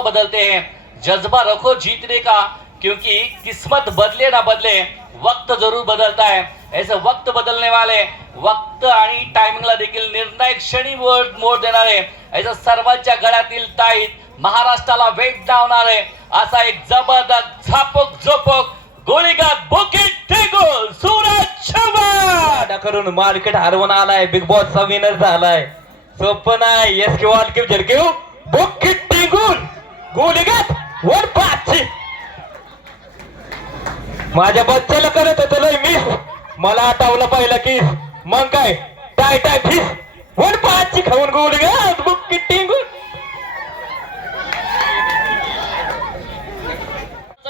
जज्बा बदलते हैं। जज्बा रखो जीतने का क्योंकि किस्मत बदले ना बदले वक्त जरूर बदलता है। ऐसे वक्त बदलने वाले वक्त आणि टायमिंगला देखील निर्णायक क्षणी मोड मोड देणारे ऐसा सर्वांच्या गळ्यातील ताईत महाराष्ट्राला वेट लावणारे असा एक जबरदस्त झापक झोपक गोळीगात बुकिट टेगोल सूरज चव्हाण करून मार्केट हरवून आलाय बिग बॉस चा विनर झालाय. सोपं नाही एस किंवा किव झडकिव बुकिट टिंगून गोलीगत वर पाचशे. माझ्या बच्च्याला करत होतो लय मी. मला आठवलं पाहिलं की मग काय? टाय टाय फिस. वर पाचशे खाऊन गोलीगत बुक किटिंग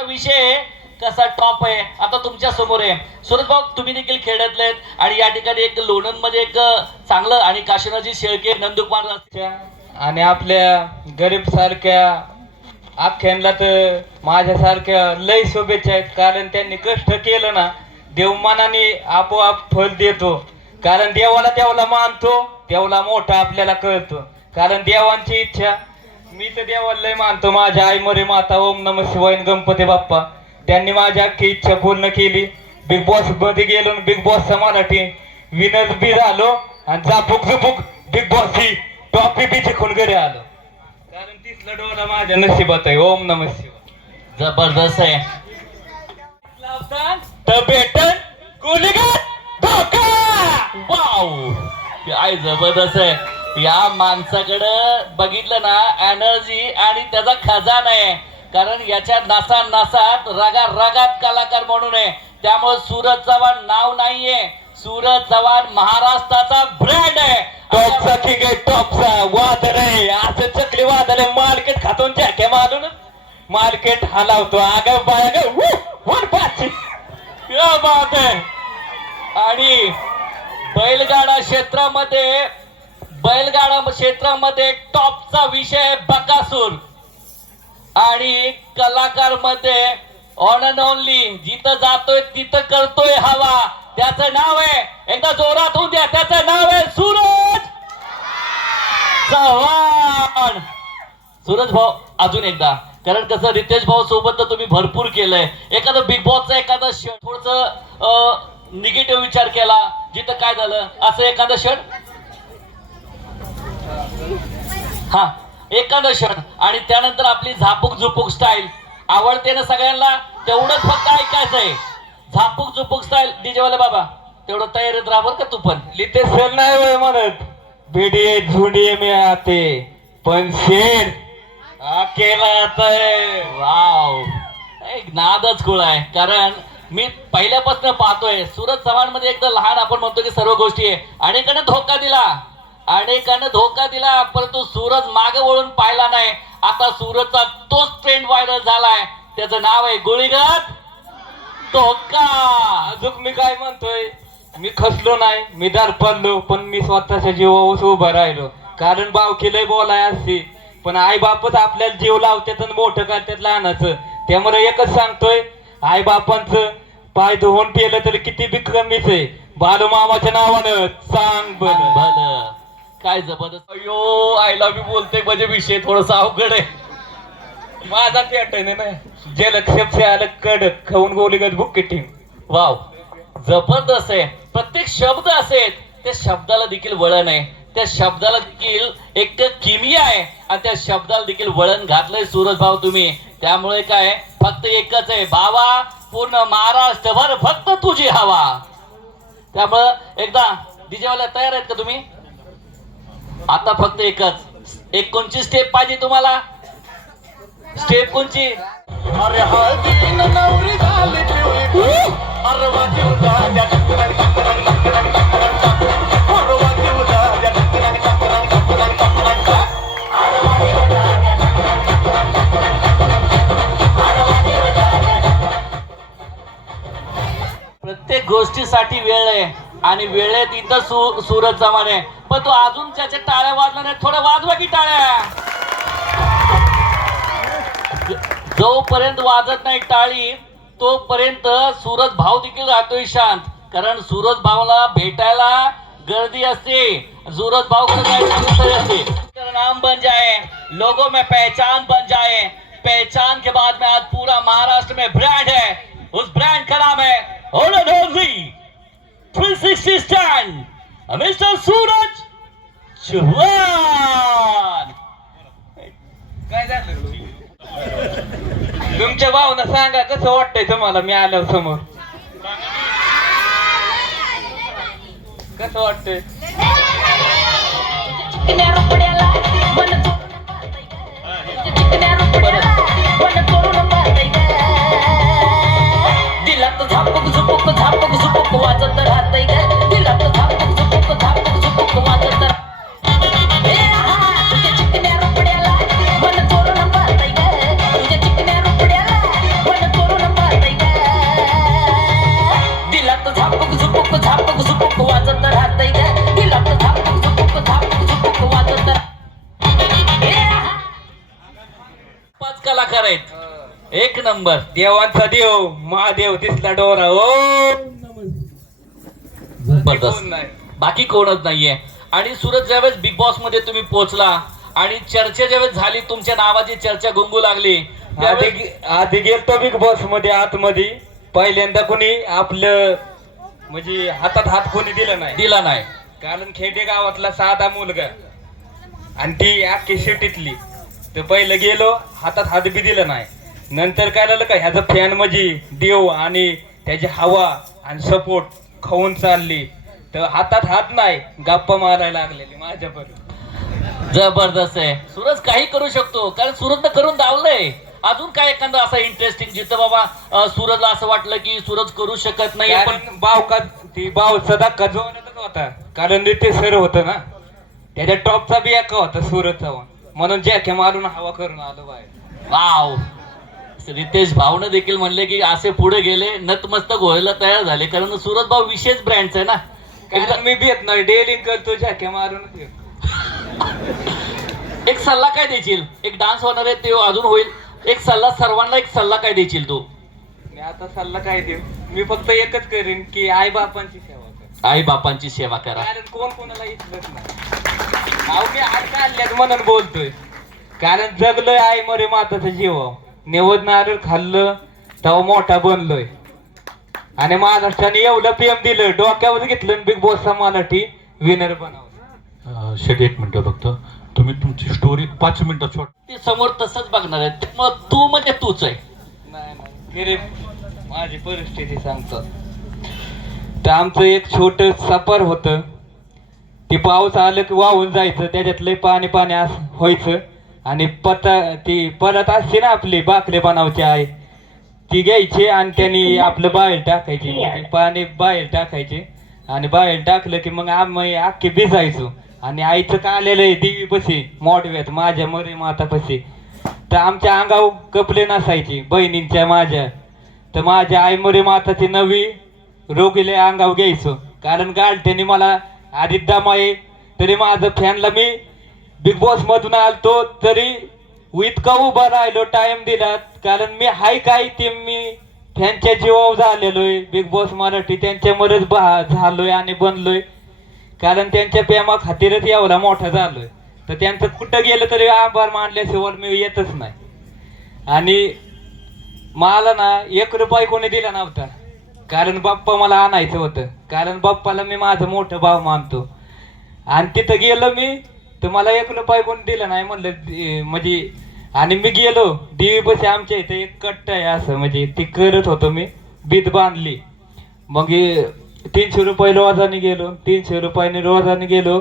विषय कसा टॉप आहे? आता तुमच्यासमोर आहे. सुरत भाऊ तुम्ही देखील खेळतलेत आणि या ठिकाणी एक लोणंदमध्ये एक चांगलं आणि काशीनाथजी शेळके नंदकुमार आणि आपल्या गरीब सारख्या अख्ख्यांना तर माझ्यासारख्या लय शुभेच्छा आहेत. कारण त्यांनी कष्ट केलं ना देवमानाने आपोआप फल देतो. कारण देवाला देवाला मानतो देवाला मोठा आपल्याला कळतो. कारण देवांची इच्छा मी तर देवाला लय मानतो. माझ्या आई मरे माता ओम नम शिवाय गणपती बाप्पा. त्यांनी माझी अख्खी इच्छा पूर्ण केली. बिग बॉसमध्ये गेलो बिग बॉसचा मराठी विनर बी झालो आणि जापूक झुपूक बिग बॉस ही टॉपी बी जिंकून घरी आलो. माझ्या नशिबात आहे. ओम नम शिवाय. जबरदस्त आहे. तर भेटन गुलिगत धोका! वाव! काय जबरदस्त आहे. या माणसाकडं बघितलं ना एनर्जी आणि त्याचा खजाना आहे. कारण याच्या नासा नासात रगा रगात कलाकार म्हणून आहे. त्यामुळे सूरज चव्हाण नाव नाहीये. सूरज चव्हाण महाराष्ट्राचा ब्रँड आहे. टॉपचा किंग आहे टॉपचा वादळ आहे. असं चकली वादळ आहे. मार्केट खातून जॅके मारून मार्केट हलावतो. आग क्या बात आहे. आणि बैलगाडा क्षेत्रामध्ये बैलगाडा क्षेत्रामध्ये टॉपचा विषय बकासूर. आणि कलाकारमध्ये ऑन अँड ओनली जिथं जातोय तिथं करतोय हवा. त्याचं नाव आहे एकदा जोरात होऊन द्या त्याचं नाव आहे सूरज चव्हाण. सूरज भाऊ अजून एकदा कारण कसं रितेश भाऊ सोबत तर तुम्ही भरपूर केलंय. एखादं बिग बॉसचं एखादं शर्ट थोडस निगेटिव्ह विचार केला जिथं काय झालं असं एखादं क्षण हा एखादं क्षण आणि त्यानंतर आपली झापूक झुपूक स्टाईल आवडते ना सगळ्यांना तेवढंच फक्त ऐकायचंय. झापूक झुपूक स्टाईल डीजेवाले बाबा तेवढं तयारीत राहा का तू पण? लिते सर नाही वय म्हणत. भिडिये झुंडिये में आते. पण शेर है वाव. एक नादच खुळ आहे. कारण मी पहिल्यापासून पाहतोय सुरत चव्हाणमध्ये एकदा लहान आपण म्हणतो की सर्व गोष्टी आहे. अनेकाने धोका दिला. अनेकाने धोका दिला परंतु सूरज मागे वळून पाहिला नाही. आता सूरजचा तोच ट्रेंड व्हायरल झालाय. त्याचं नाव आहे गोळीगत. धोका अजून मी काय म्हणतोय? मी खसलो नाही मी दार पडलो पण मी स्वतःच्या जीवावर उभं राहिलो. कारण बावकीलय बोलाय असते. पण आई बापच आपल्याला जीव लावतात आणि मोठं करतात लहानाचं. त्यामुळे एकच सांगतोय आई बापांचं पाय धुवून पेलं तर किती बी कमीच आहे. बालू मामाच्या नावानं सांग बरं. काय जबरदस्त अयो आईला मी बोलते म्हणजे विषय थोडस अवघड आहे. माझा पेटन ना जलक्षेप से आलं कडक खाऊन गोलीगत बुक किटिंग वाव. जबरदस्त आहे. प्रत्येक शब्द असेल त्या शब्दाला देखील वळण आहे. त्या शब्दाला देखील एक किमिया आहे. आणि त्या शब्दाला देखील वळण घातलंय सूरज भाऊ तुम्ही. त्यामुळे काय? फक्त एकच आहे. भावा पूर्ण महाराष्ट्रभर फक्त तुझी हवा. त्यामुळं एकदा डीजेवाल्या तयार आहेत का तुम्ही? आता फक्त एकच. एक स्टेप पाहिजे तुम्हाला. स्टेप कोणची अरे हळदी नवरी झाली पिवळी. अरे वाजी अरे प्रत्येक गोष्टीसाठी वेळ आहे. आणि वेळेत इथं सु सूरज जमान. आहे पण तो अजून त्याच्या टाळ्या वाजला नाही थोडं वाजवा की टाळ्या. जोपर्यंत वाजत नाही टाळी तोपर्यंत सूरज भाव देखील राहतोय शांत कारण सूरज भावला भेटायला गर्दी असते. सूरज भाऊ असते. नाम बन जाए लोगों में पहचान बन जाए. पहचान के बाद में आज पूरा महाराष्ट्र में ब्रांड है. उस ब्रांड का नाम है only 360 stand mister Suraj Chauhan. काय झालं? तुमच्या भावना सांगा कसं वाटतंय तुम्हाला मी आल्यावर समोर कसं वाटतंय? चिकन्या रुपड्याला झापक झुपक झापक झुपक वाजत राहतय ग. कलाकार आहेत. एक नंबर. देवांचा देव महादेव दिसला डोरा. ओ! जबरदस्त. बाकी कोणच नाहीये. आणि सूरज ज्यावेळेस बिग बॉसमध्ये तुम्ही पोहोचला आणि चर्चा ज्यावेळेस झाली तुमच्या नावाची चर्चा गुंगू लागली आधी आधी गेलतो बिग बॉसमध्ये आतमध्ये. पहिल्यांदा कोणी आपलं म्हणजे हातात हात कोणी दिलं नाही. दिला नाही. कारण खेडे गावातला साधा मुलगा. आणि ती अख्खी शिटीतली तर पहिलं गेलो हातात हात बी दिलं नाही. नंतर काय झालं का ह्याचा फॅन म्हणजे देव आणि त्याची हवा आणि सपोर्ट खाऊन चालली. तर हातात हात नाही गप्पा मारायला लागलेली माझ्यापर्यंत जबरदस्त आहे. सूरज काही करू शकतो कारण सूरजनं करून दावलंय. अजून काय एखादं असं इंटरेस्टिंग जिथं बाबा सूरजला असं वाटलं की सूरज करू शकत नाही पण बाव का ती धक्का जोरातच होता कारण ते सर होतं ना. त्याच्या टॉपचा बी एका होता चव्हाण. म्हणून जॅके मारून हवा करून आलो बाहेर. वाव. रितेश भावनं देखील म्हणले की असे पुढे गेले नतमस्तक व्हायला तयार झाले. कारण सूरज भाऊ विशेष ब्रँडचा आहे ना. कारण मी भेट नाही डेअरिंग करतो जॅके मारून. एक सल्ला काय देशील? एक डान्स होणार आहे ते अजून होईल. एक सल्ला सर्वांना एक सल्ला काय देशील तू? मी आता सल्ला काय देऊ मी फक्त एकच करीन की आई बापांची सेवा कर. आई बापांची सेवा करा. कारण कोण कोणाला इचलत नाही. अहो मी आज म्हणून बोलतोय. कारण जगलोय आई मरे माताचं जीव. निवड नारळ खाल्लं तेव्हा मोठा बनलोय. आणि महाराष्ट्राने एवढं पीएम दिलं डोक्यावर घेतलं बिग बॉस मराठी विनर बनवलं शेट एक मिनिट फक्त. तुम्ही तुमची स्टोरी पाच मिनिटात शॉर्ट ते समोर तसंच बघणार आहे मग तू म्हणजे तूच आहे. नाही नाही. गरीब माझी परिस्थिती सांगतो. तर आमचं एक छोट सफर होतं. ते पाऊस आलं की वाहून जायचं त्याच्यात लय पाणी पाणी अस व्हायचं. आणि पता ती परत असते ना आपली बाकरे बनावची आहे ती घ्यायची आणि त्यांनी आपलं बाहेर टाकायची. पाणी बाहेर टाकायचे आणि बाहेर टाकलं की मग आम्ही अख्खे भिजायचो. आणि आईचं का आलेलं आहे देवी पशी मोडव्यात माझ्या मरे मातापशी तर आमच्या अंगावर कपडे नसायचे बहिणींच्या माझ्या. तर माझ्या आई मरे माताची नवी रोगीले अंगावर घ्यायचो. कारण गालठ्याने मला आधी दमाये तरी माझं फॅनला मी बिग बॉस मधून आलतो तरी इतका उभा राहिलो टाइम दिला कारण मी हाय काय ते मी फॅनच्या जीवावर झालेलोय. बिग बॉस मराठी त्यांच्यामुळेच बा झालोय आणि बनलोय. कारण त्यांच्या प्रेमा खातीरच एवढा मोठा झालोय. तर त्यांचं कुठं गेलं तरी आभार मानल्याशिवाय मी येतच नाही. आणि मला ना एक रुपये कोणी दिला नव्हता. कारण बाप्पा मला आणायचं होतं. कारण बाप्पाला मी माझं मोठं भाव मानतो. आणि तिथं गेलो मी तर मला एक रुपये कोण दिला नाही म्हणलं म्हणजे आणि मी गेलो देवीपाशी आमच्या इथं एक कट्ट आहे असं म्हणजे ती करत होतो मी बीत बांधली. मग तीनशे रुपये रोजाने गेलो तीनशे रुपयाने रोजाने गेलो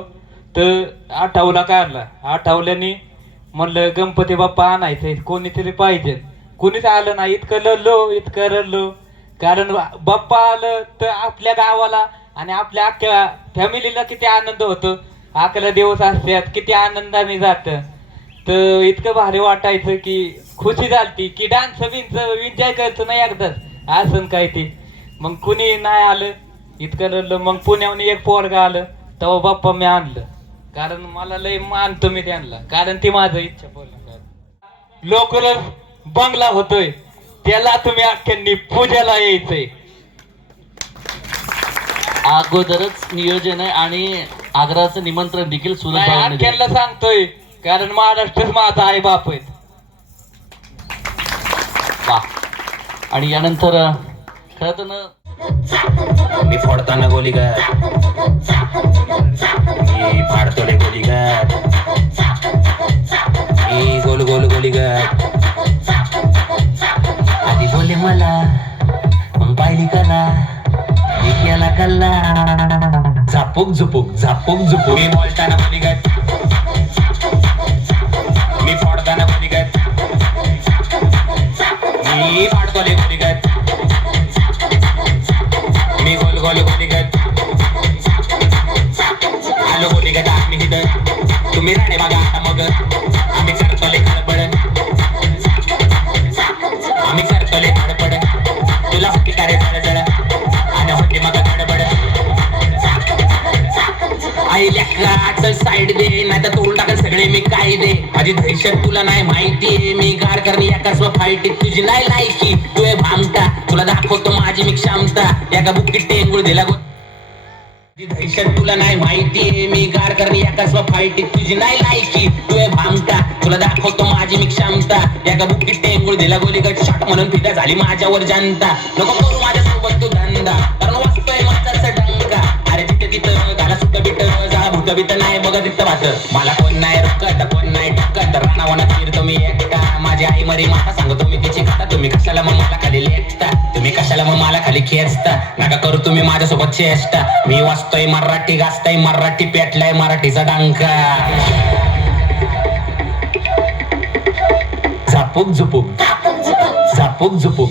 तर आठवला काढला. आठवल्याने म्हणलं गणपती बाप्पा आणायचं कोणीतरी पाहिजे. कोणीच आलं नाही इतकं लढलो इतकं रडलो. कारण बाप्पा आलं तर आपल्या गावाला आणि आपल्या अख्ख्या फॅमिलीला किती आनंद होतो. अकरा दिवस असतात किती आनंदाने जात. तर इतकं भारी वाटायचं की खुशी झालती की डान्स बिन्स एन्जॉय करतो नाही एकदाच असं काय ते. मग कुणी नाही आलं इतकं रडलं. मग पुण्याहून एक पोरगा आलं तेव्हा बाप्पा मी आणलं. कारण मला लय मानतो मी त्यांना. कारण ती माझं इच्छा बोलणार लवकरच बंगला होतोय. त्याला तुम्ही अख्ख्यांनी पूजाला यायचंय. अगोदरच नियोजन आहे आणि आग्रहाचं निमंत्रण देखील नाही. अख्ख्यांना सांगतोय कारण महाराष्ट्रच माझा आई बाप आहेत. वा. आणि यानंतर खरं ना मी फोडताना गोली गाठ मी फाडतोडे गोली मी गोल गोल गोली गाठ आधी बोले मला मग पाहिली कला एक याला कल्ला. झापूक झुपूक झापूक झुपूक. बोलताना गोली गाठ होती साईड दे नाही तर तोडून टाकल सगळे मी काय दे? माझी दहशत तुला नाही माहिती मी गार करणे एकाच फाईटी तुझी नाही लायकी तू हे भामटा. तुला दाखवतो माझी मी क्षमता. एका बुकीत टेंगुळ दिला गो दहशत तुला नाही माहिती. मी गार करणे एकाच फाईट तुझी नाही लायकी. तू आहे भामटा. तुला दाखवतो माझी मी क्षमता. एका बुकीत टेंगुळ दिला गोली गट शॉट म्हणून फिदा झाली माझ्यावर जनता. नको करू माझ्यासोबत तू धंदा. कारण वाचतोय माझा डंका. अरे तिथे तिथं घाला सुद्धा बिट जा भूत नाही बघा तिथं भात मला कोण नाही रोकत कोण नाही टाकत राणावाना फिरतो मी एकटा. माझी आई मरी माता सांगतो मी तिची खाता तुम्ही कशाला मग मला खाली लेखता तुम्ही कशाला मग मला खाली खेचता? नका करू तुम्ही माझ्यासोबत चेष्टा. मी वाचतोय मराठी गाजताय मराठी पेटलाय मराठीचा डंका. झापूक झुपूक. झापूक झुपूक.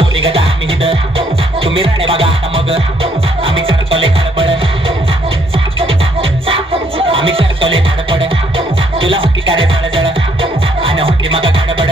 कोणी गदा आम्ही हिथं तुम्ही राणे बघा आता मग. आम्ही करतोले खडपड आम्ही मी करतोले धडपड. तुला हॉकी काढे झाड जळ आणि हॉकी मग गडबड